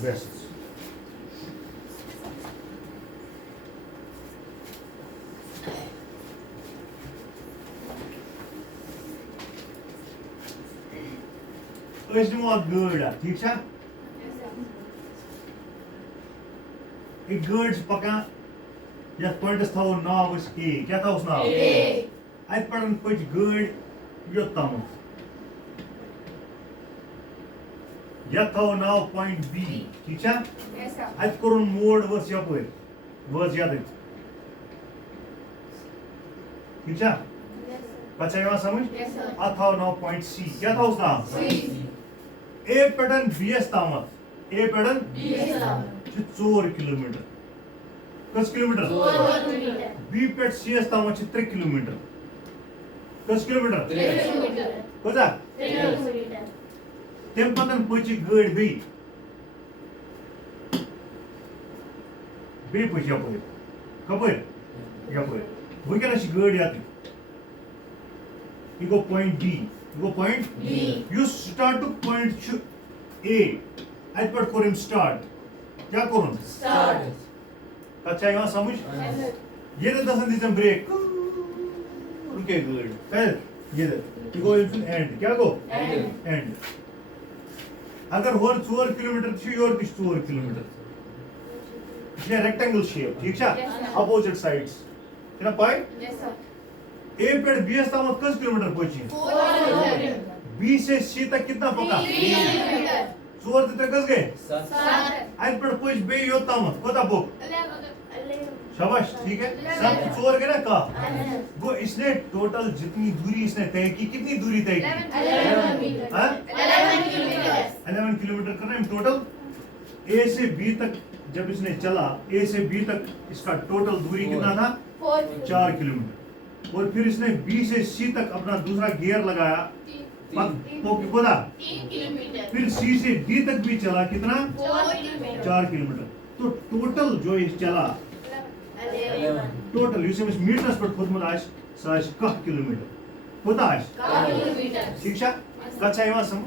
Waste गाड़ ठीक है गाड़ पकान ये पॉइंटस थो नाव ए क्या था नाव अत पे पच गाड़ योत्तम ये थो नाव पॉइंट बी ठीक है अत कोर मोड़ वस यप वस यद ठीक है पे समझ अत थो नाव पॉइंट सी क्या था नाव ए पे बी तमत ए पे 4 किलोमीटर कस किलोमीटर बी पे सी तम 3 किलोमीटर कस किलोमीटर कजा तम पतन पच गाड़ बे पच यप कपर यप वनकस गाड़ ये go point B go point B start point A अत पे कोर स्टार्ट क्या कोर तथा समझ ये दसन दीजन ब्रेक रुके गाड़ फिर ये गो एंड क्या गो एंड अगर होर 4 किलोमीटर योर 4 किलोमीटर ये रेक्टेंगल शेप ठीक है अपोजिट साइड्स क्या पाई ए पे बी तम कस किलोमीटर पहुंची बी से सी तक कितना पका 4 ते कस गए 7 अत पे पहुंच बे योत्तम कोता पोक शाबाश ठीक है सब 4 गए ना का वो इसने टोटल जितनी दूरी इसने तय की कितनी दूरी तय की 11 किलोमीटर करना है टोटल ए से बी तक जब इसने चला ए से बी तक इसका टोटल दूरी कितना था 4 किलोमीटर और फिर इसने बी से सी तक अपना दूसरा गियर लगाया कोदा 3 किलोमीटर फिर सी से डी तक भी चला कितना 4 किलोमीटर तो टोटल जो ये चला टोटल यूस मीटरस पे खोदमुत आस सा किलोमीटर कोता ठीक है कथा सम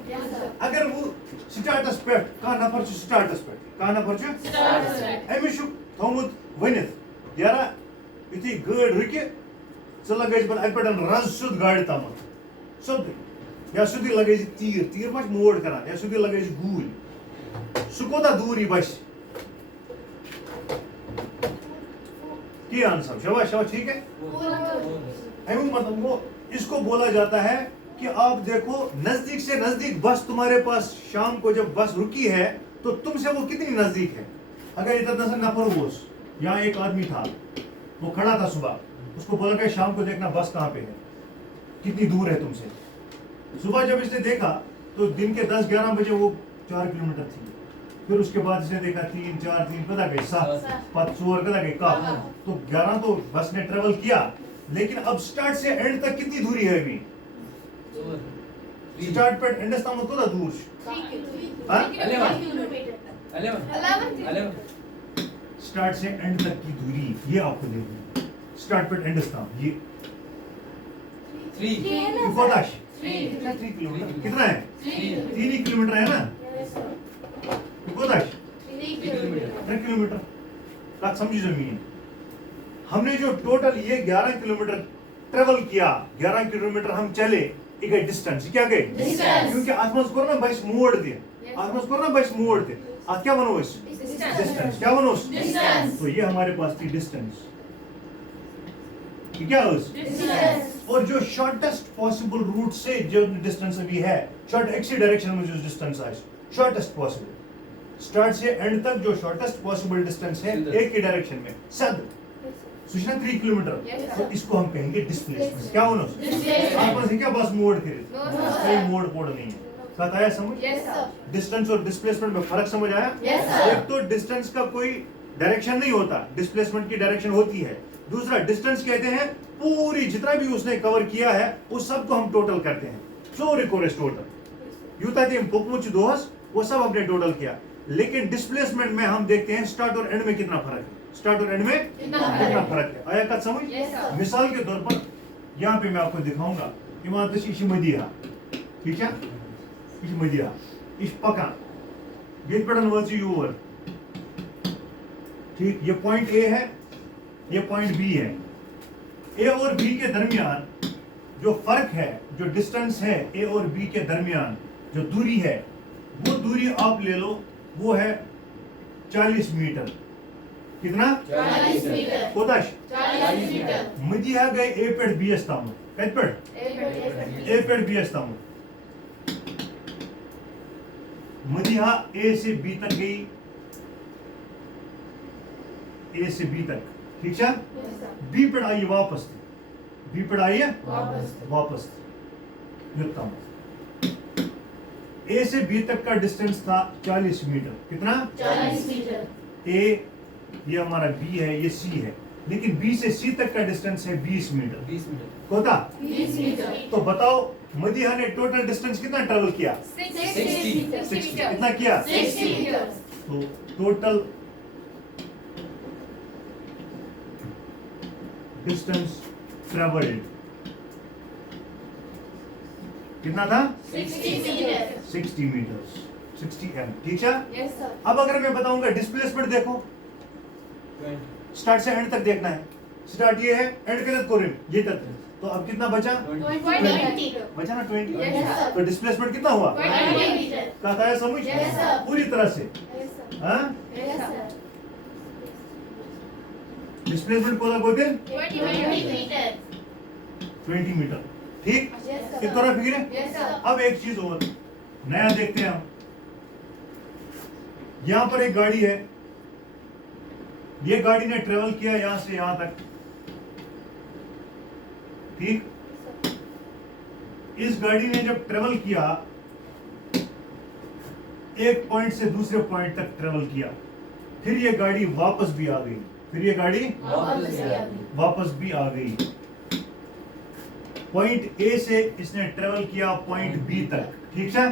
अगर वो स्टार्टस पे नफर स्टार्टस पे नफर अमिश थोमुत वनित यारा युथि गाड़ रुके लगे अत पे रज सुद गाड़ तम सुद या सुधी लगे तीर तीर मा मोड़ करान या सुधी लगे गूल सह कोता दूर बस की आंसर शाबाश शाबाश ठीक है मतलब वो इसको बोला जाता है कि आप देखो नजदीक से नजदीक बस तुम्हारे पास शाम को जब बस रुकी है तो तुमसे वो कितनी नजदीक है अगर इतना सा नफर हो यहाँ एक आदमी था वो खड़ा था सुबह उसको बोला गया शाम को देखना बस कहाँ पे है कितनी दूर है तुमसे सुबह जब इसने देखा तो दिन के 10-11 बजे वो 4 किलोमीटर थी फिर उसके बाद इसने देखा 3-4 पता गई 7 5 4 पता गई का तो 11 तो बस ने ट्रेवल किया लेकिन अब स्टार्ट से एंड तक कितनी दूरी है अभी स्टार्ट पे एंड तक कोता दूर 11 स्टार्ट से एंड तक की दूरी ये आपको देखनी स्टार्ट पे एंड तक ये 3 कोताश 3 किलोमीटर कितना है 3 ही किलोमीटर है ना कोताश 3 किलोमीटर बात समझी जमीन हमने जो टोटल ये 11 किलोमीटर ट्रेवल किया 11 किलोमीटर हम चले ये गई डिस्टेंस क्या गई क्योंकि आसमान को ना बस मोड़ दे आसमान को ना बस मोड़ दे आज क्या बनो इस डिस्टेंस क्या बनो तो ये हमारे पास थी डिस्टेंस क्या और जो शॉर्टेस्ट पॉसिबल रूट से जो डिस्टेंस अभी है शॉर्ट एक्सी डायरेक्शन में जो डिस्टेंस है शॉर्टेस्ट पॉसिबल स्टार्ट से एंड तक जो शॉर्टेस्ट पॉसिबल डिस्टेंस है एक ही डायरेक्शन में सद सुशना 3 किलोमीटर तो इसको हम कहेंगे डिस्प्लेसमेंट क्या होना आपस क्या बस मोड़ करे कोई मोड़ पोड़ नहीं है बात आया समझ डिस्टेंस और डिस्प्लेसमेंट में फर्क समझ आया एक तो डिस्टेंस का कोई डायरेक्शन नहीं होता डिस्प्लेसमेंट की डायरेक्शन होती है दूसरा डिस्टेंस कहते हैं पूरी जितना भी उसने कवर किया है उस सब को हम टोटल करते हैं सोरी कोरेस टोटल यूता थी पुकमुच दोहस वो सब हमने टोटल किया लेकिन डिस्प्लेसमेंट में हम देखते हैं स्टार्ट और एंड में कितना फर्क है स्टार्ट और एंड में कितना फर्क है आया का समझ मिसाल के तौर पर यहाँ पे मैं आपको दिखाऊंगा इमारत इश मदिया ठीक है इश मदिया इश पका ये पढ़न वज यूर ठीक, ये पॉइंट ए है, ये पॉइंट बी है। ए और बी के दरमियान जो फर्क है, जो डिस्टेंस है ए और बी के दरमियान जो दूरी है, वो दूरी आप ले लो, वो है 40 मीटर। कितना? 40 मीटर। कोताश 40 मीटर। मदिहा गई ए पेट बी एस ताम, कत पेट? ए पेट बी एस ताम। मदिहा ए से बी तक गई, ए से बी तक, ठीक है? बी पेट आई वापस, बी पेट आई वापस युत्तम। ए से बी तक का डिस्टेंस था 40 मीटर। कितना? 40 मीटर। ए ये हमारा बी है, ये सी है, लेकिन बी से सी तक का डिस्टेंस है 20 मीटर। 20 मीटर कोता? 20 मीटर। तो बताओ मदिहा ने टोटल डिस्टेंस कितना ट्रेवल किया? 60 कितना किया? 60 मीटर। तो टोटल डिस्टेंस ट्रेवल्ड कितना था? 60 मीटर। 60 मीटर्स, 60 m, ठीक है? Yes sir. अब अगर मैं बताऊंगा डिस्प्लेसमेंट, देखो 20 स्टार्ट से एंड तक देखना है। स्टार्ट ये है, एंड के तक ये तक, तो अब कितना बचा? 20 बचा ना 20। Yes, sir. तो डिस्प्लेसमेंट कितना हुआ? 20 मीटर। कहता है समझ Yes, sir. पूरी तरह से, यस सर। हाँ? Yes sir. डिस्प्लेसमेंट को बोलते हैं 20 मीटर। 20 मीटर, ठीक? यस किस तरह फिक्र है? Yes sir. अब एक चीज और नया देखते हैं हम। यहां पर एक गाड़ी है, ये गाड़ी ने ट्रेवल किया यहां से यहां तक, ठीक? इस गाड़ी ने जब ट्रेवल किया, एक पॉइंट से दूसरे पॉइंट तक ट्रेवल किया, फिर ये गाड़ी वापस भी आ गई, फिर ये गाड़ी वापस भी आ गई। पॉइंट ए से इसने ट्रेवल किया पॉइंट बी तक, ठीक है?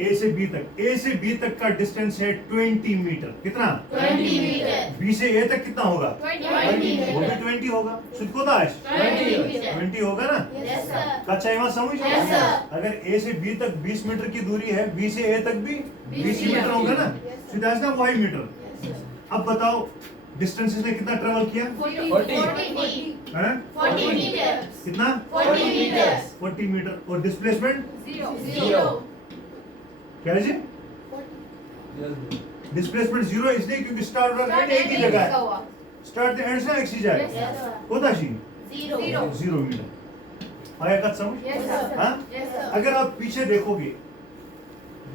ए से बी तक, ए से बी तक का डिस्टेंस है 20 मीटर। कितना? 20 मीटर। बी से ए तक कितना होगा? 20 वो भी मीटर। 20 होगा। सुध को दाश 20 मीटर। 20 होगा ना? Yes sir. कच्चा इमा समझ? Yes, sir. अगर ए से बी तक 20 मीटर की दूरी है, बी से ए तक भी 20 मीटर होगा ना? Yes, sir. सीधा ना वही मीटर। Yes sir. अब बताओ डिस्टेंस इसने कितना ट्रेवल किया? 40 हैं? 40 मीटर। कितना? 40 मीटर। 40 मीटर। और डिस्प्लेसमेंट 0। क्या है जी? डिस्प्लेसमेंट 0 इसलिए क्योंकि स्टार्ट और एंड एक ही जगह है। स्टार्ट एंड से एक ही जगह Yes, sir. होता जी 0। 0 मीटर। आया कत समझ? Yes sir. हाँ? Yes sir. अगर आप पीछे देखोगे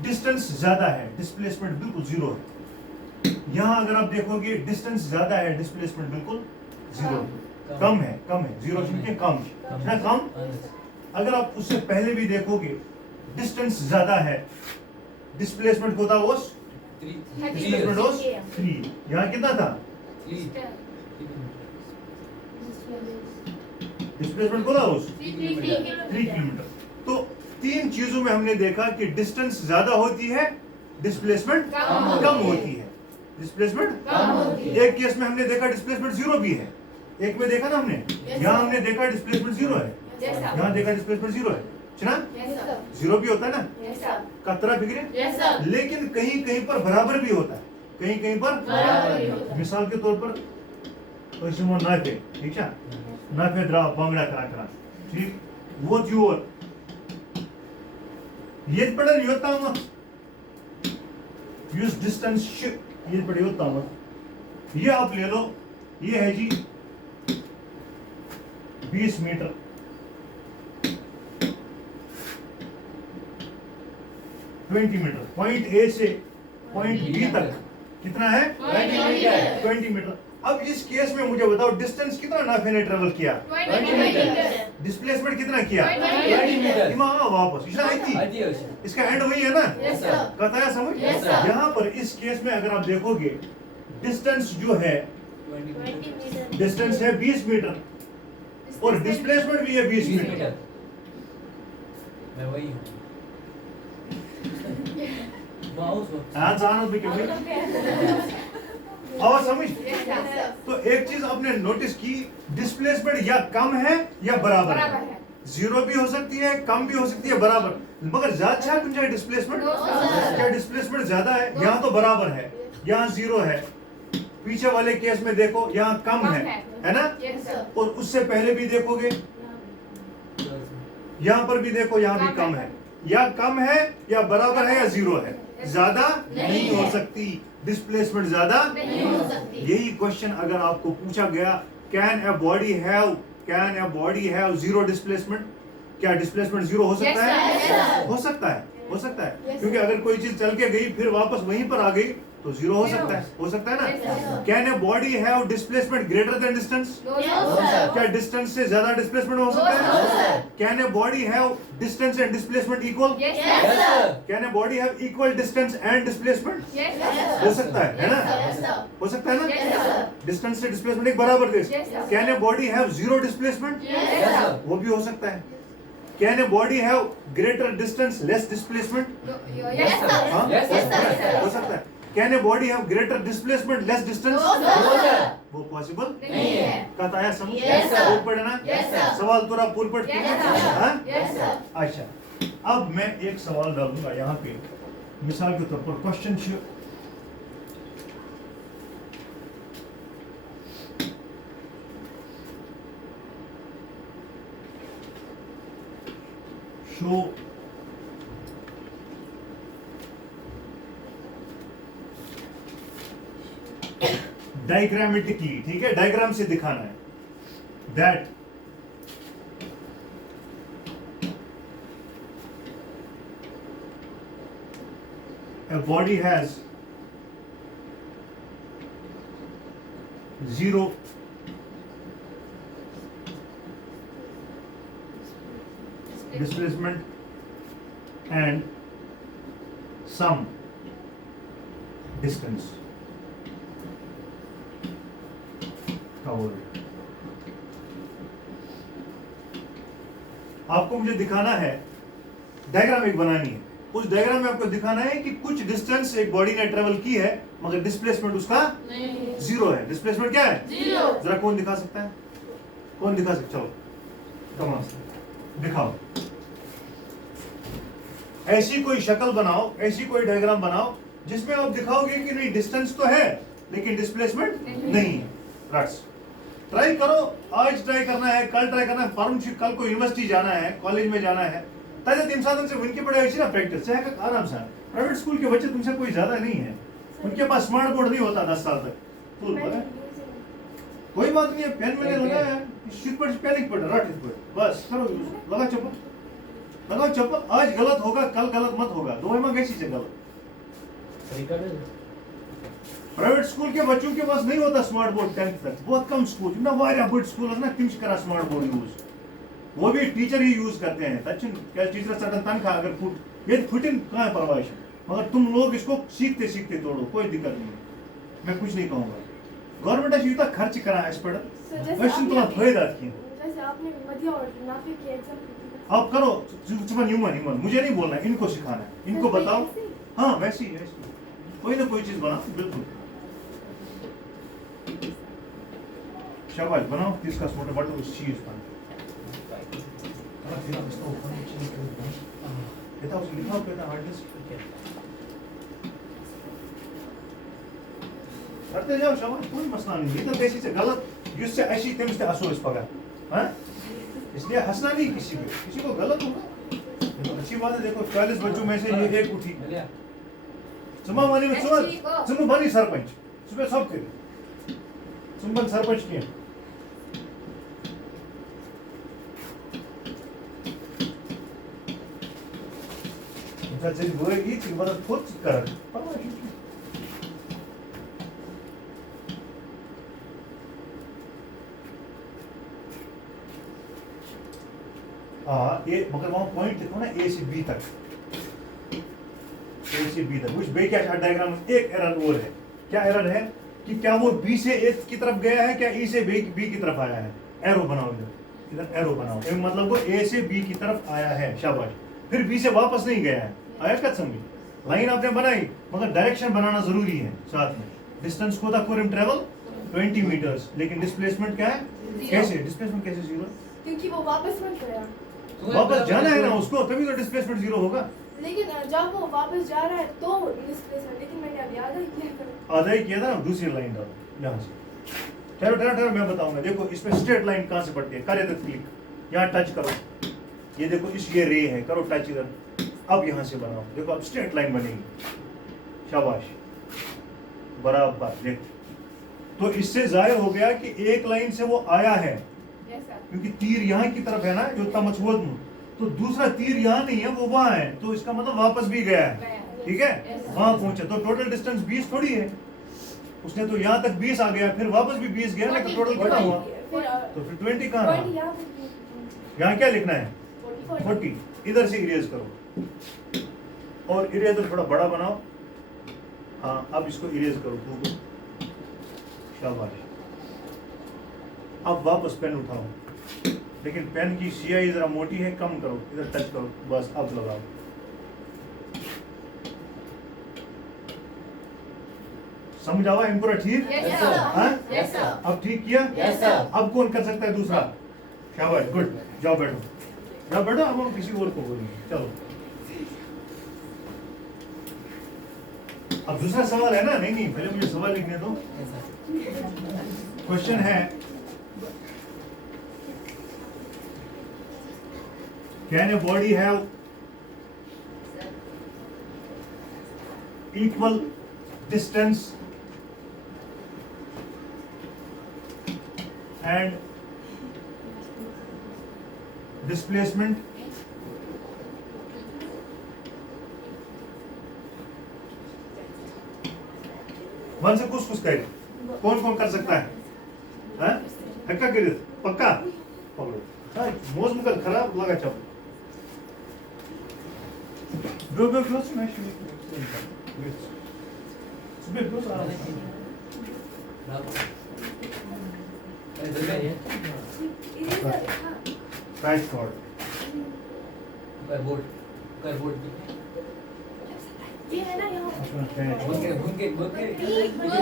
डिस्टेंस ज्यादा है, डिस्प्लेसमेंट बिल्कुल 0 है। यहाँ अगर आप देखोगे डिस्टेंस ज्यादा है, डिस्प्लेसमेंट बिल्कुल 0 है। कम है, 0 से कम है, कम। अगर आप उससे पहले भी देखोगे डिस्टेंस ज्यादा है, डिस्प्लेसमेंट होता वो डिस्प्लेसमेंट हो 3। यहाँ कितना था? डिस्प्लेसमेंट होता वो 3 किलोमीटर। तो 3 चीजों में हमने देखा कि डिस्टेंस ज्यादा होती है, डिस्प्लेसमेंट कम होती है। डिस्प्लेसमेंट कम होती है। एक केस में हमने देखा डिस्प्लेसमेंट 0 भी है, एक में देखा ना हमने, यहाँ हमने देखा डिस्प्लेसमेंट 0 है, यस सर। यहाँ देखा डिस्प्लेसमेंट 0 है, ना? Yes sir. 0 भी होता है ना, यस सर। कतरा फिक्रे, यस सर। लेकिन कहीं कहीं पर बराबर भी होता है, कहीं कहीं पर बराबर भी होता है। मिसाल के तौर पर ऐसे नाफे, ठीक है? नाफे द्रा बांगड़ा करा, ठीक? वो त्योर ये पढ़ा नहीं होता हम यूज डिस्टेंस ये पढ़े होता हूँ। ये आप ले लो, ये है जी 20 मीटर। पॉइंट ए से पॉइंट बी तक कितना है? 20 मीटर। अब इस केस में मुझे बताओ डिस्टेंस कितना नाफे ने ट्रेवल किया? 20 मीटर। डिस्प्लेसमेंट कितना किया? 20 मीटर। इमाम वापस इसका इसका एंड वही है ना? Yes sir. कहता है समझ? Yes, sir. यहाँ पर इस केस में अगर आप देखोगे डिस्टेंस जो है, 20 मीटर। डिस्टेंस है 20 मीटर और डिस्प्लेसमेंट भी है 20 मीटर। मैं वही हूँ। हाँ जानत भी क्यों? और समझ? Yes sir. तो एक चीज आपने नोटिस की, डिस्प्लेसमेंट या कम है या बराबर है। 0 भी हो सकती है, कम भी हो सकती है, बराबर। मगर ज्यादा है कुछ डिस्प्लेसमेंट? No, sir. क्या डिस्प्लेसमेंट ज्यादा है? यहाँ तो बराबर है, यहाँ 0 है। पीछे वाले केस में देखो यहाँ कम है ना? Yes, sir. और उससे पहले भी देखोगे यहाँ पर भी देखो, यहाँ भी कम है। या कम है या बराबर है या 0 है, ज्यादा नहीं हो सकती। डिस्प्लेसमेंट ज्यादा नहीं हो सकती। यही क्वेश्चन अगर आपको पूछा गया, can a body have 0 displacement? क्या डिस्प्लेसमेंट 0 हो सकता है? Yes, sir. हो सकता है, हो सकता है। Yes, क्योंकि sir. अगर कोई चीज चल के गई फिर वापस वहीं पर आ गई तो 0 हो सकता है, हो सकता है Yes, ना? sir. Can a body have displacement greater than distance? No, sir. क्या डिस्टेंस से ज्यादा डिस्प्लेसमेंट हो सकता No, है? sir. Can a body have distance and displacement equal? Yes, Yes, sir. sir. Can a body have equal distance and displacement? Yes, sir. हो सकता है ना? Yes, sir. हो सकता है Yes, ना? sir. डिस्टेंस से डिस्प्लेसमेंट एक बराबर दे। Yes, sir. Can a body have 0 displacement? Yes, Yes, sir. sir. वो भी हो सकता है। Can a body have greater distance less displacement? Yes, sir. हाँ? Yes, हो sir. सकता है, Yes, sir. हो सकता है। Can a body have greater displacement less distance? No, sir. No, sir. वो पॉसिबल नहीं है। कहता है समझ? Yes, sir. पूर पड़े ना? Yes, sir. सवाल पूरा पूर पड़ Yes, sir. हाँ? Yes, sir. अच्छा, अब मैं एक सवाल डालूंगा यहाँ पे, मिसाल के तौर पर क्वेश्चन शो डायग्रामेटिकली, ठीक है, डायग्राम से दिखाना है that a body has 0 displacement and some distance covered. आपको मुझे दिखाना है, डायग्राम एक बनानी है। उस डायग्राम में आपको दिखाना है कि कुछ डिस्टेंस एक बॉडी ने ट्रेवल की है मगर डिस्प्लेसमेंट उसका नहीं। 0 है। डिस्प्लेसमेंट क्या है? 0. जरा कौन दिखा सकता है? कौन दिखा सकता? चलो कमाल दिखाओ। ऐसी कोई शक्ल बनाओ, ऐसी कोई डायग्राम बनाओ जिसमें आप दिखाओगे कि नहीं डिस्टेंस तो है लेकिन डिस्प्लेसमेंट नहीं है। रट्स ट्राई करो, आज ट्राई करना है, कल ट्राई करना है, फार्मशिप कल को यूनिवर्सिटी जाना है, कॉलेज में जाना है। ताजा तीन साधन से उनकी पढ़ाई अच्छी ना प्रैक्टिस से आराम से। प्राइवेट स्कूल के बच्चे तुमसे कोई ज्यादा नहीं है, उनके पास स्मार्ट बोर्ड नहीं होता 10 साल तक। फुल पता है? कोई बात नहीं है, पेन मैंने लगाया है, शीट पर पेन पड़ रट पर बस करो यूज। लगा चप्पल, लगाओ चप्पल। आज गलत होगा कल गलत मत होगा, दो में कैसी से गलत। प्राइवेट स्कूल के बच्चों के पास नहीं होता स्मार्ट बोर्ड 10th तक, बहुत कम स्कूल ना वारिया बड़ स्कूल ना तिम करा स्मार्ट बोर्ड यूज, वो भी टीचर ही यूज करते हैं। तच क्या टीचर सटन तनख्वाह अगर फुट ये फुटिन कहाँ है परवाह, मगर तुम लोग इसको सीखते सीखते तोड़ो, कोई दिक्कत नहीं है। मैं कुछ नहीं कहूँगा, गवर्नमेंट ऐसी इतना खर्च करा इस पर क्वेश्चन तुम्हारा फायदा किया। जैसे आपने मध्य और नाफे की एग्जाम आप करो चुपन ह्यूमन ह्यूमन, मुझे नहीं बोलना, इनको सिखाना है, इनको बताओ। हाँ वैसी वैसी कोई ना कोई चीज बनाओ, बिल्कुल शाबाश बनाओ। किसका मोटे बटो इस चीज पर कहता उसको लिखा कहता हार्ड डिस्क करते जाओ, शाबाश कोई मसला नहीं। ये तो कैसी से गलत जिससे ऐसी तम से हंसो इस पगा, हाँ इसलिए हंसना नहीं किसी को गलत होगा। तो अच्छी बात है, देखो 40 बच्चों में से ये एक उठी चुमा वाली में चुम बनी सरपंच सुबह सब के चुम बन सरपंच किए। जब वो ये थी मतलब खुद कर ये मगर वहां पॉइंट लिखो ना ए से बी तक, ए से बी तक। बे क्या डायग्राम एक एरर और है। क्या एरर है कि क्या वो बी से ए की तरफ गया है, क्या ई से बी की तरफ आया है। एरो बनाओ इधर एरो बनाओ, मतलब वो ए से बी की तरफ आया है, शाबाश। फिर बी से वापस नहीं गया है, आया क्या समझ। लाइन आपने बनाई मगर डायरेक्शन बनाना जरूरी है साथ में। डिस्टेंस को था कोरिम ट्रेवल 20 मीटर्स, लेकिन डिस्प्लेसमेंट क्या है, कैसे डिस्प्लेसमेंट कैसे 0, क्योंकि वो वापस मत गया। वापस जाना है ना उसको, तभी तो डिस्प्लेसमेंट जीरो होगा। लेकिन जब वो वापस जा रहा है तो डिस्प्लेसमेंट, लेकिन मैंने अभी आधा ही किया था। आधा ही किया था ना, दूसरी लाइन डालो यहाँ से। ठहरो ठहरो ठहरो, मैं बताऊंगा। देखो इसमें स्ट्रेट लाइन कहाँ से पड़ती है, करे तो क्लिक, यहाँ टच करो, ये देखो इस ये रे है, करो टच इधर, अब यहाँ से बनाओ, देखो अब स्ट्रेट लाइन बनेगी, शाबाश, बराबर। देखो तो इससे जाहिर हो गया कि एक लाइन से वो आया है, Yes, sir. क्योंकि तीर यहाँ की तरफ है ना, जो तमचवत में, तो दूसरा तीर यहाँ नहीं है, वो वहाँ है, तो इसका मतलब वापस भी गया है, ठीक है, वहाँ पहुंचा। तो टोटल डिस्टेंस 20 थोड़ी है, उसने तो यहाँ तक 20 आ गया, फिर वापस भी 20 गया ना, तो टोटल कितना हुआ, तो फिर 20 कहाँ रहा? 20 यहाँ पे यहाँ क्या लिखना है, 40। 40, इधर से इरेज करो, और इरेजर थोड़ा बड़ा बनाओ, हाँ अब इसको इरेज करो खूब, शाबाश। अब वापस पेन उठाओ, लेकिन पेन की स्याही जरा मोटी है, कम करो, इधर टच करो, बस अब लगाओ। समझ आवा इन पूरा ठीक? Yes, Yes, sir. sir. हाँ? Yes, sir. अब ठीक किया? Yes, sir. अब कौन कर सकता है दूसरा? शाबाश, गुड, जाओ बैठो, जाओ बैठो, अब हम किसी और को बोलेंगे, चलो। अब दूसरा सवाल है ना, नहीं नहीं पहले मुझे सवाल लिखने दो। क्वेश्चन है, can a body have equal distance and displacement one से कुछ करे, कौन कौन कर सकता है? हैं? हक्का करे, पक्का पकड़ो, हाँ मोज मुकल खराब लगा चल, दो क्लोज में सुबह क्लोज आ रहा है। Right forward. ये है ना यहाँ अपना पैच।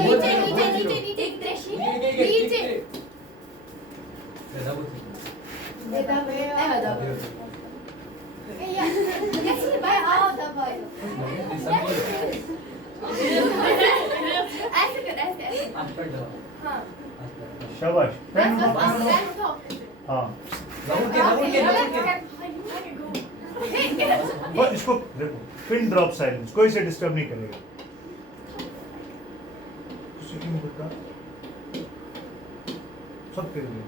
नीचे नीचे एक दृश्य नीचे देता है आधा कैसे भाई आओ तब भाई ऐसे कर ऐसे हाँ शाबाश, पेन उठाओ, हाँ बस इसको देखो, पिन ड्रॉप साइलेंस, कोई से डिस्टर्ब नहीं करेगा। सब तेरे लिए।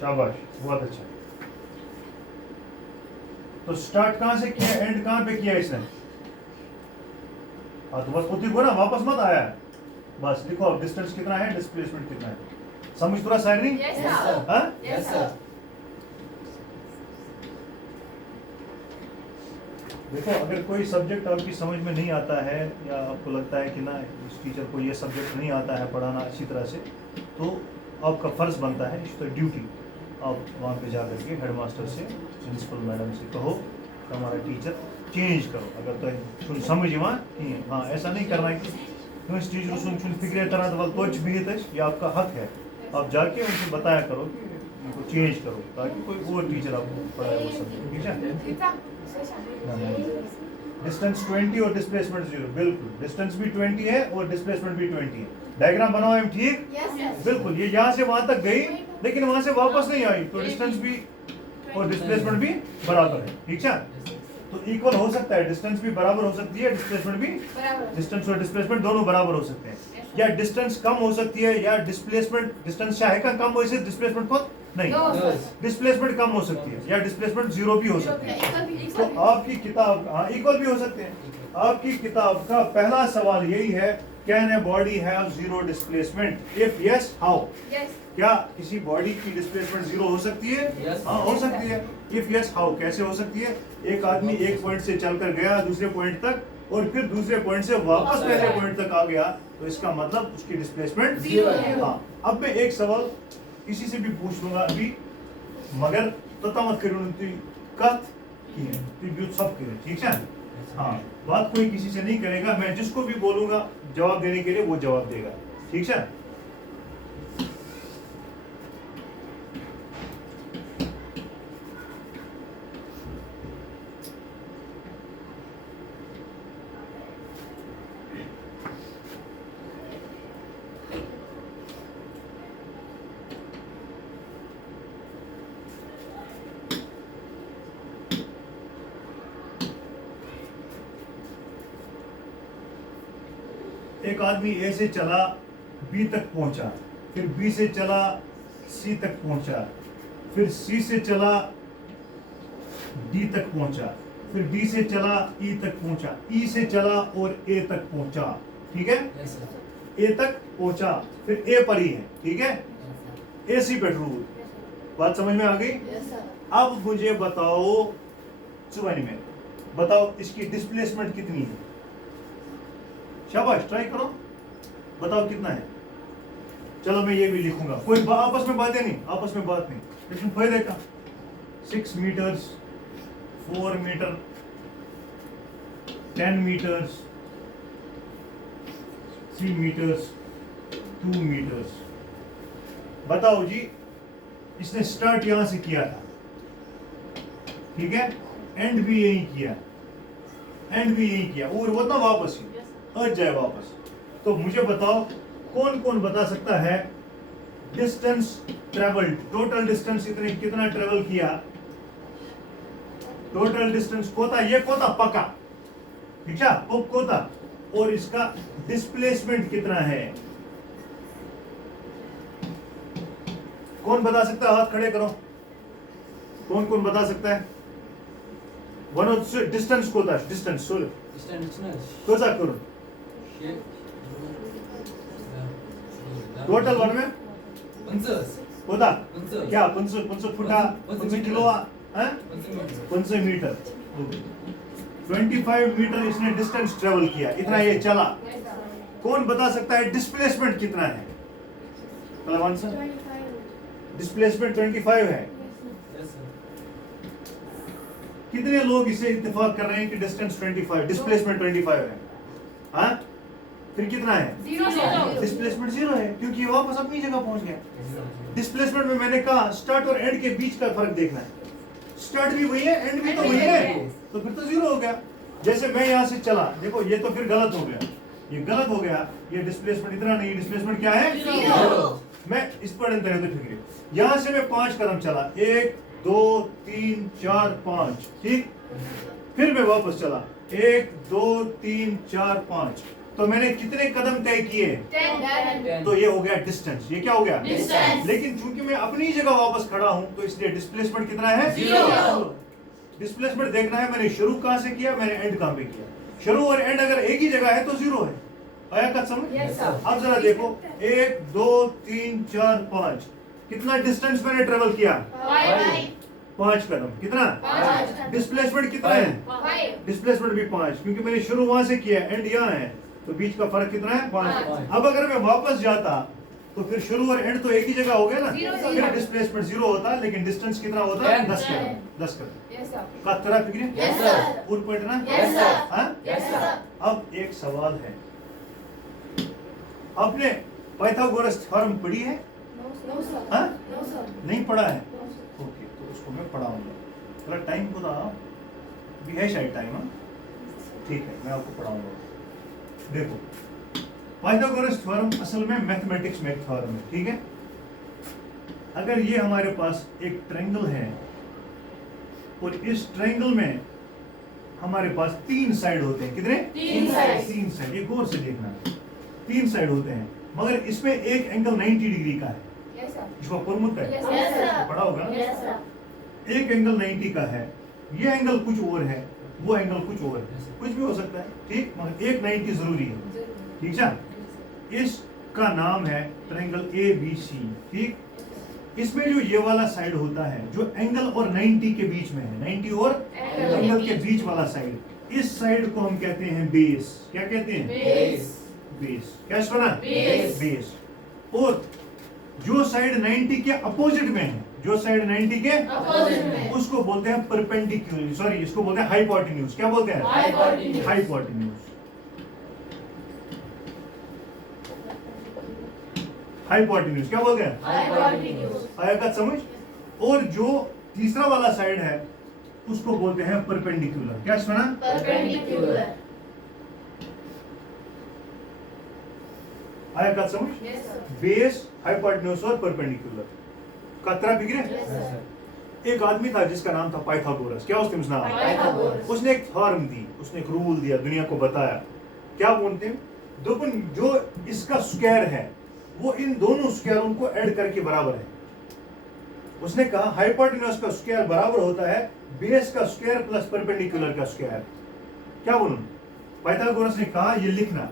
शाबाश, बहुत अच्छा। तो स्टार्ट कहां से किया, एंड कहां पे किया इसने? हाँ तो बस उसी को ना, वापस मत आया, बस लिखो अब डिस्टेंस कितना है, डिस्प्लेसमेंट कितना है, समझ थोड़ा साइनिंग? Yes, sir. हाँ? Yes, sir. देखो अगर कोई सब्जेक्ट आपकी समझ में नहीं आता है, या आपको लगता है कि ना इस टीचर को ये सब्जेक्ट नहीं आता है पढ़ाना अच्छी तरह से, तो आपका फर्ज बनता है, इस तो ड्यूटी, आप वहाँ पे जा करके हेडमास्टर से, प्रिंसिपल मैडम से कहो कि हमारा टीचर चेंज करो, अगर तो समझ वहाँ कि हाँ ऐसा नहीं करना है कि इस टीचर सुन फिक्र तरह तो बिहत ये आपका हक है, आप जाके उनसे बताया करो कि इनको चेंज करो, ताकि कोई और टीचर आपको पढ़ाए वो सब्जेक्ट, ठीक है? डिस्टेंस 20 और डिस्प्लेसमेंट 0, बिल्कुल डिस्टेंस भी 20 है और डिस्प्लेसमेंट भी 20 है। डायग्राम बनाओ हम, ठीक? Yes, sir. बिल्कुल, ये यहाँ से वहां तक गई लेकिन वहां से वापस नहीं आई, तो डिस्टेंस भी और डिस्प्लेसमेंट भी बराबर है, ठीक है? तो इक्वल हो सकता है, डिस्टेंस भी बराबर हो सकती है, डिस्प्लेसमेंट भी, बराबर डिस्टेंस और डिस्प्लेसमेंट दोनों बराबर हो सकते हैं, या डिस्टेंस कम हो सकती है, या डिस्प्लेसमेंट, डिस्टेंस चाहे का कम हो, इसे डिस्प्लेसमेंट को नहीं, दो डिस्प्लेसमेंट कम हो सकती है, या डिस्प्लेसमेंट 0 भी हो सकती है। तो आपकी किताब, हाँ इक्वल भी हो सकते हैं, आपकी किताब का पहला सवाल यही है, can a body have 0 displacement, if yes how? Yes. क्या किसी बॉडी की डिस्प्लेसमेंट 0 हो सकती है? Yes. हाँ हो सकती है। इफ यस हाउ, कैसे हो सकती है? एक आदमी एक पॉइंट से चलकर गया दूसरे पॉइंट तक, और फिर दूसरे पॉइंट से वापस पहले पॉइंट तक आ गया, तो इसका मतलब उसकी डिस्प्लेसमेंट Zero है। हाँ। अब मैं एक सवाल किसी से भी पूछ लूंगा अभी, मगर ततामत करूँ कथ की है, तो सब करे, ठीक है। हाँ, बात कोई किसी से नहीं करेगा, मैं जिसको भी बोलूंगा जवाब देने के लिए वो जवाब देगा, ठीक है। एक आदमी ए से चला बी तक पहुंचा, फिर बी से चला सी तक पहुंचा, फिर सी से चला डी तक पहुंचा, फिर डी से चला ई तक पहुंचा, ई से चला और ए तक पहुंचा, ठीक है। Yes, sir. ए तक पहुंचा, फिर ए पर ही है, ठीक है। ए सी पेट्रोल, बात समझ में आ गई। Yes, sir. अब मुझे बताओ चुवानी में, बताओ इसकी डिस्प्लेसमेंट कितनी है। शाबाश, ट्राई करो, बताओ कितना है। चलो मैं ये भी लिखूंगा, कोई आपस में बातें नहीं, आपस में बात नहीं, लेकिन फायदे का 6 metres, 4 metre, 10 metres, 3 metres, 2 metres. बताओ जी, इसने स्टार्ट यहां से किया था, ठीक है, एंड भी यही किया, एंड भी यही किया, और वो ना वापस ही आ जाए वापस। तो मुझे बताओ कौन कौन बता सकता है डिस्टेंस ट्रेवल्ड, टोटल डिस्टेंस इतने कितना ट्रेवल किया, टोटल डिस्टेंस कोता, ये कोता पक्का, ठीक है, वो कोता, और इसका डिस्प्लेसमेंट कितना है। कौन बता सकता है, हाथ खड़े करो, कौन कौन बता सकता है। वन ऑफ डिस्टेंस कोता, डिस्टेंस सोलो कोता करो टोटल वन में कोता क्या 500 फुटा 500 किलो हैं 500 मीटर 25 मीटर इसने डिस्टेंस ट्रेवल किया, इतना ये चला। कौन बता सकता है डिस्प्लेसमेंट कितना है। मतलब आंसर 25। डिस्प्लेसमेंट 25 है। कितने लोग इसे इत्तेफाक कर रहे हैं कि डिस्टेंस 25 डिस्प्लेसमेंट 25 है। हाँ, फिर कितना है, Zero. डिस्प्लेसमेंट 0 है, क्योंकि ये वापस अपनी जगह पहुंच गया। डिस्प्लेसमेंट में मैंने कहा स्टार्ट और एंड के बीच का फर्क देखना है। स्टार्ट भी वही है, एंड भी तो वही है, तो फिर तो 0 हो गया। जैसे मैं यहाँ से चला, देखो ये तो फिर गलत हो गया, ये गलत हो गया, ये डिस्प्लेसमेंट इतना नहीं, डिस्प्लेसमेंट क्या है, Zero. मैं इस पर फिक्र, यहाँ से मैं 5 कदम चला, 1 2 3 4 5, ठीक, फिर मैं वापस चला 1 2 3 4 5, तो मैंने कितने कदम तय किए, 10. तो ये हो गया डिस्टेंस। ये क्या हो गया, Distance. लेकिन चूंकि मैं अपनी जगह वापस खड़ा हूं, तो इसलिए डिस्प्लेसमेंट कितना है, Zero. डिस्प्लेसमेंट देखना है मैंने शुरू कहां से किया, मैंने एंड कहां पे किया। शुरू और एंड अगर एक ही जगह है तो 0 है। आया का समझ। Yes, sir. अब जरा देखो 1 2 3 4 5, कितना डिस्टेंस मैंने ट्रेवल किया, 5 कदम, कितना, 5. डिस्प्लेसमेंट कितना है, 5. डिस्प्लेसमेंट भी 5, क्योंकि मैंने शुरू वहां से किया, एंड यहाँ है, तो बीच का फर्क कितना है, 5। पाँच। अब अगर मैं वापस जाता तो फिर शुरू और एंड तो एक ही जगह हो गया ना, Zero, फिर zero. डिस्प्लेसमेंट 0 होता, लेकिन डिस्टेंस कितना होता, 10. 10 कदम, 10 कदम। Yes, sir. का तरह फिक्र, Yes, sir. पूर्ण पॉइंट ना। Yes, sir. हाँ? Yes, sir. अब एक सवाल है, आपने पाइथागोरस थ्योरम पढ़ी है, No, sir. हाँ? No, sir. नहीं पढ़ा है, No, sir. ओके, तो उसको मैं पढ़ाऊंगा। थोड़ा टाइम को था, भी है शायद टाइम, हाँ? ठीक है, मैं आपको पढ़ाऊंगा। देखो, पाइथागोरस थ्योरम असल में मैथमेटिक्स में एक थ्योरम है, ठीक है। अगर ये हमारे पास एक ट्रायंगल है और इस ट्रायंगल में हमारे पास 3 साइड होते हैं, कितने, 3 sides. 3 साइड, ये गौर से देखना, 3 साइड होते हैं, मगर इसमें एक एंगल 90 डिग्री का है, Yes, sir. जिसको प्रमुख है, Yes, sir. पढ़ा होगा ना? Yes, sir. एक एंगल 90 का है, ये एंगल कुछ और है, वो एंगल कुछ और है, कुछ भी हो सकता है, ठीक, मगर एक 90 जरूरी है, ठीक है। इसका नाम है ट्रायंगल ABC, ठीक। इसमें जो ये वाला साइड होता है, जो एंगल और 90 के बीच में है, 90 और Angle एंगल के के बीच। बीच वाला साइड, इस साइड को हम कहते हैं बेस। क्या कहते हैं? Base. बेस। क्या सुना? Base. बेस। और जो साइड 90 के अपोजिट में है, जो साइड 90 के Opposite में. उसको बोलते हैं परपेंडिकुलर, सॉरी इसको बोलते हैं हाइपोटेन्यूज। क्या बोलते हैं? Hypotenuse. हाइपोटेन्यूज। हाइपोटेन्यूज क्या बोलते हैं? Hypotenuse. आया का समझ? और जो तीसरा वाला साइड है उसको बोलते हैं परपेंडिकुलर। क्या सुना? Perpendicular. आया का समझ? Yes, sir. बेस, हाइपोटेन्यूज और परपेंडिकुलर का तरह बिगड़े। Yes, sir. एक आदमी था जिसका नाम था पाइथागोरस। क्या उसने नाम? Pythagoras. उसने एक थ्योरम दी, उसने एक रूल दिया, दुनिया को बताया। क्या बोलते हैं? दोपन जो इसका स्क्वायर है वो इन दोनों स्क्वायरों को ऐड करके बराबर है। उसने कहा हाइपोटेन्यूज का स्क्वायर बराबर होता है बेस का स्क्वायर प्लस परपेंडिकुलर का स्क्वायर। क्या बोलूं? पाइथागोरस ने कहा ये लिखना,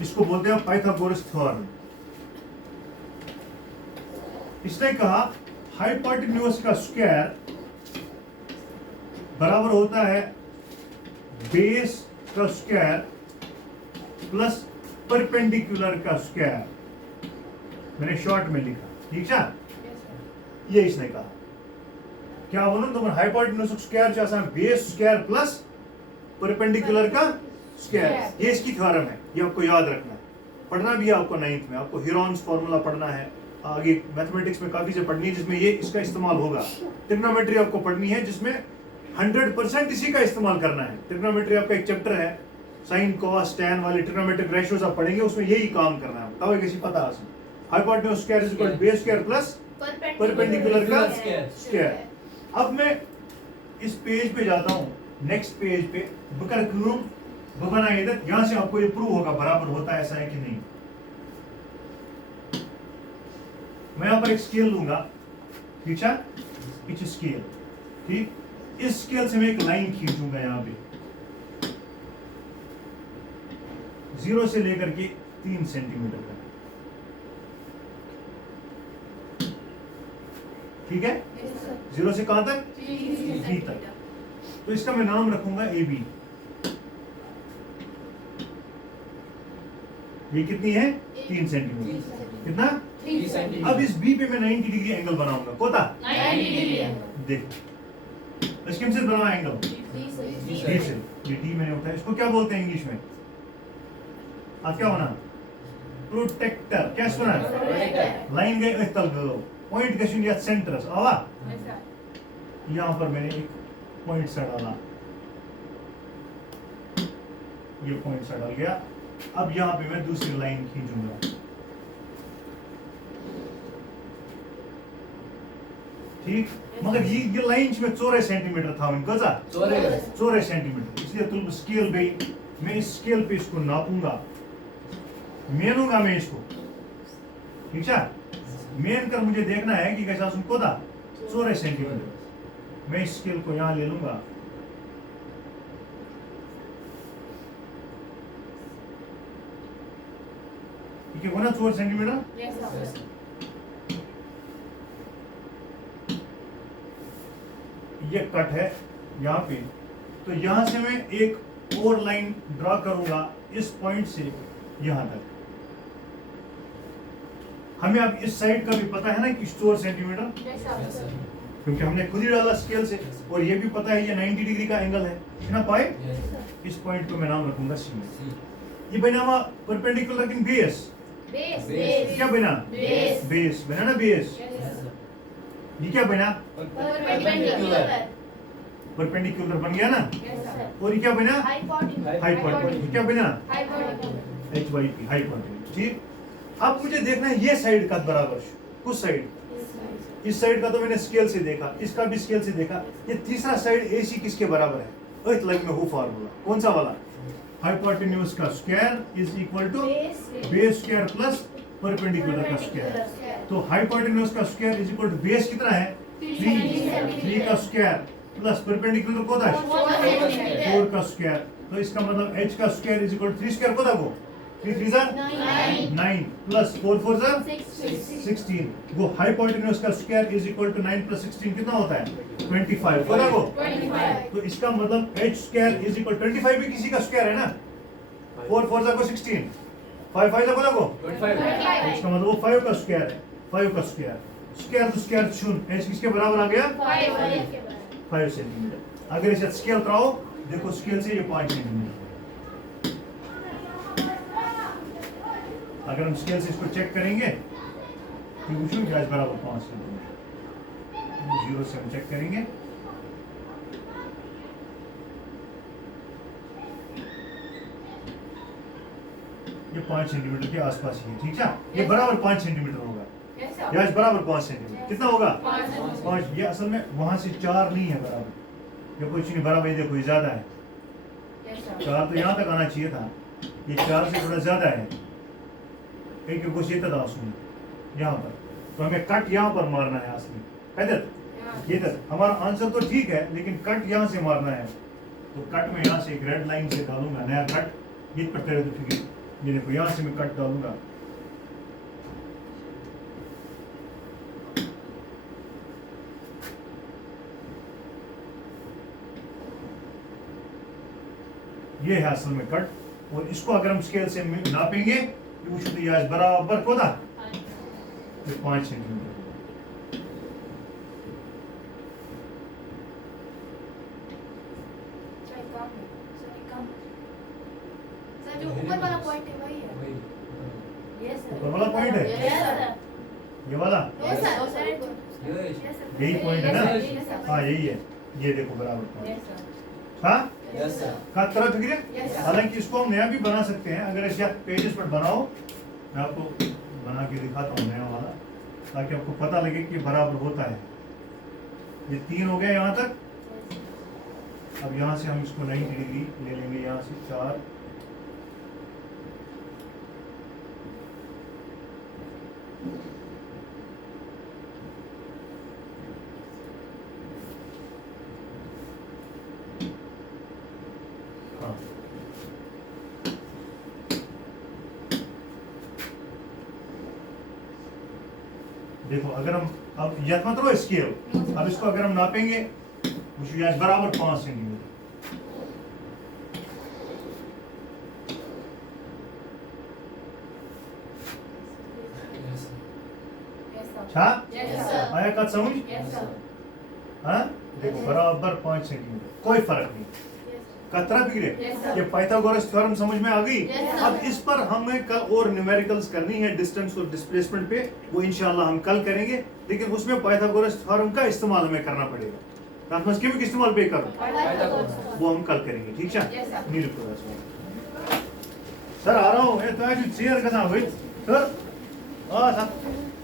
इसको बोलते हैं पाइथागोरस थ्योरम। इसने कहा हाइपोटेन्यूज का स्क्वायर बराबर होता है बेस का स्क्वायर प्लस परपेंडिकुलर का स्क्वायर। मैंने शॉर्ट में लिखा, ठीक है? ये इसने कहा। क्या बोलूं? तो हाइपोटेन्यूज स्क्वायर जो आसान बेस स्क्वायर प्लस परपेंडिकुलर का स्क्वायर। ये इसकी थ्योरम है, ये आपको याद रखना है। पढ़ना भी है आपको 9th में, आपको हीरोन्स फॉर्मूला पढ़ना है, आगे मैथमेटिक्स में काफी से पढ़नी है जिसमें ये इसका इस्तेमाल होगा। ट्रिग्नोमेट्री आपको पढ़नी है जिसमें 100% इसी का इस्तेमाल करना है। ट्रिग्नोमेट्री आपका एक चैप्टर है, साइन कॉस टैन वाली ट्रिग्नोमेट्रिक रेशियोज आप पढ़ेंगे, उसमें यही काम करना है। तब किसी पता है hypotenuse square is equal to base square plus perpendicular का स्क्वायर। अब मैं इस पेज पे जाता हूँ, नेक्स्ट पेज पे बकर क्यूब बना इधर, यहां से आपको ये प्रूव होगा बराबर होता है, ऐसा है कि नहीं। मैं यहां पर एक स्केल लूंगा, ठीक है? पिच स्केल, ठीक? इस स्केल से मैं एक लाइन खींचूंगा यहां पे 0 से लेकर के 3 सेंटीमीटर तक, ठीक है? Yes, sir. 0 से कहां तक? 3 3 तक। तो इसका मैं नाम रखूंगा ए बी। ये कितनी है? 3 सेंटीमीटर। कितना? 3 centimeter. अब इस बी पे मैं 90 डिग्री एंगल बनाऊंगा। कोता 90 degree. देख, इसके से बना एंगल डी से। ये डी मैंने उठाया, इसको क्या बोलते हैं इंग्लिश में? आज क्या होना? प्रोटेक्टर। क्या सुना? Protector. लाइन गए तल गलो, पॉइंट गशन या सेंटर आवा। Yes, sir. यहाँ पर मैंने एक पॉइंट सा डाला, ये पॉइंट सा डाल गया। अब यहाँ पे मैं दूसरी लाइन खींचूंगा, ठीक? मगर ये लाइन में 4 सेंटीमीटर था उनका जा 4 सेंटीमीटर, इसलिए तुम स्केल पे मैं इस स्केल पे इसको नापूंगा, मेनूंगा मैं इसको, ठीक है? मेन कर मुझे देखना है कि कैसा सुनको था 4 सेंटीमीटर। मैं इस स्केल को यहाँ ले लूंगा, ठीक है? वो ना 4 सेंटीमीटर। Yes, sir. ये कट है यहाँ पे, तो यहाँ से मैं एक और लाइन ड्रा करूंगा इस पॉइंट से यहाँ तक। हमें अब इस साइड का भी पता है ना कि 4 सेंटीमीटर, Yes, sir. क्योंकि हमने खुद ही डाला स्केल से, और ये भी पता है ये 90 डिग्री का एंगल है ना पाए? इस पॉइंट को मैं नाम रखूंगा सी। ये बना हुआ परपेंडिकुलर लेकिन बेस। Base. क्या बना? Base. बेस बना ना, बेस। Yes, sir. ये क्या बना? Perpendicular. परपेंडिकुलर बन गया ना। Yes, sir. और ये क्या बना? हाइपोटेन्यूज। हाइपोटेन्यूज। ये क्या बना? Hypotenuse. HYP हाइपोटेन्यूज, ठीक? अब मुझे देखना है ये साइड का बराबर, कुछ साइड, इस साइड का तो मैंने स्केल से देखा, इसका भी स्केल से देखा, ये तीसरा साइड AC किसके बराबर है? अर्थ लाइन में वो फार्मूला कौन सा वाला? हाइपोटेन्यूज का square is equal to base square plus perpendicular का स्क्वायर। तो हाइपोटेन्यूज का square is equal to base कितना है? 3 का स्क्वायर प्लस परपेंडिकुलर को था 4 का स्क्वायर। तो इसका मतलब h का square is equal to 3 square को था वो 3 3 जा Nine. 9 प्लस 4 4 जा Six. 16 वो हाइपोटेन्यूज का square is equal to 9 plus 16 कितना होता है 25 बोला वो 25. तो इसका मतलब h स्क्वायर इज इक्वल 25 भी किसी का स्क्वायर है ना 4 4 जा को 16 5 5 जा बोला वो 25. इसका मतलब वो 5 का स्क्वायर है 5 का स्क्वायर स्क्वायर तो स्क्वायर शून्य h किसके बराबर आ गया Five. 5 सेंटीमीटर अगर इसे स्केल उतराओ देखो स्केल से ये 5 सेंटीमीटर अगर हम स्केल से इसको चेक करेंगे तो पूछूं कि आज बराबर 5 सेंटीमीटर जीरो से हम चेक करेंगे ये 5 सेंटीमीटर के आसपास ही है ठीक है ये बराबर 5 सेंटीमीटर होगा ये आज बराबर 5 सेंटीमीटर कितना होगा 5 ये असल में वहां से 4 नहीं है बराबर ये कुछ नहीं बराबर ये देखो ये ज्यादा है 4 तो यहाँ तक आना चाहिए था ये 4 से थोड़ा ज्यादा है एक कुछ ये था उसमें यहाँ पर तो हमें कट यहाँ पर मारना है असली हैदर ये तक हमारा आंसर तो ठीक है लेकिन कट यहाँ से मारना है तो कट में यहाँ से एक रेड लाइन से डालूंगा नया कट ये पर करे तो ठीक है ये देखो यहाँ से मैं कट डालूंगा ये है असल में कट और इसको अगर हम स्केल से नापेंगे तो वो शुद्ध याज बराबर को था 5 सेंटीमीटर सर जो ऊपर वाला पॉइंट है वही है वही. Yes, sir. ऊपर वाला point है? Yes, sir. ये वाला Yes, sir. Yes, sir. Yes. यही पॉइंट है ना Yes, sir. हाँ यही है ये देखो बराबर point। Yes, sir. हाँ Yes, sir. का तरह फिक्र Yes, sir. हालांकि इसको हम नया भी बना सकते हैं अगर ऐसे आप पेजेस पर बनाओ मैं आपको बना के दिखाता हूँ नया वाला ताकि आपको पता लगे कि बराबर होता है ये 3 हो गया यहाँ तक अब यहाँ से हम इसको 90 डिग्री ले लेंगे यहाँ से 4 हाँ देखो अगर हम अब यह मत लो स्केल अब इसको अगर हम नापेंगे कुछ याद बराबर 5 centimetre Yes, sir. Yes, sir. छा Yes, sir. आया का समझ Yes, sir. हाँ देखो बराबर 5 सेंटीमीटर कोई फर्क नहीं कतरा बिगड़े Yes, sir. ये पाइथागोरस थ्योरम समझ में आ गई Yes, sir. अब इस पर हमें कल और न्यूमेरिकल्स करनी है डिस्टेंस और डिस्प्लेसमेंट पे वो इंशाल्लाह हम कल करेंगे लेकिन उसमें पाइथागोरस थ्योरम का इस्तेमाल हमें करना पड़ेगा ट्रांसफर्स के भी इस्तेमाल पे कर वो हम कल करेंगे ठीक है Yes, sir. नहीं रुको सर आ रहा हूँ ये तो आज चेयर का ना भाई सर हाँ सर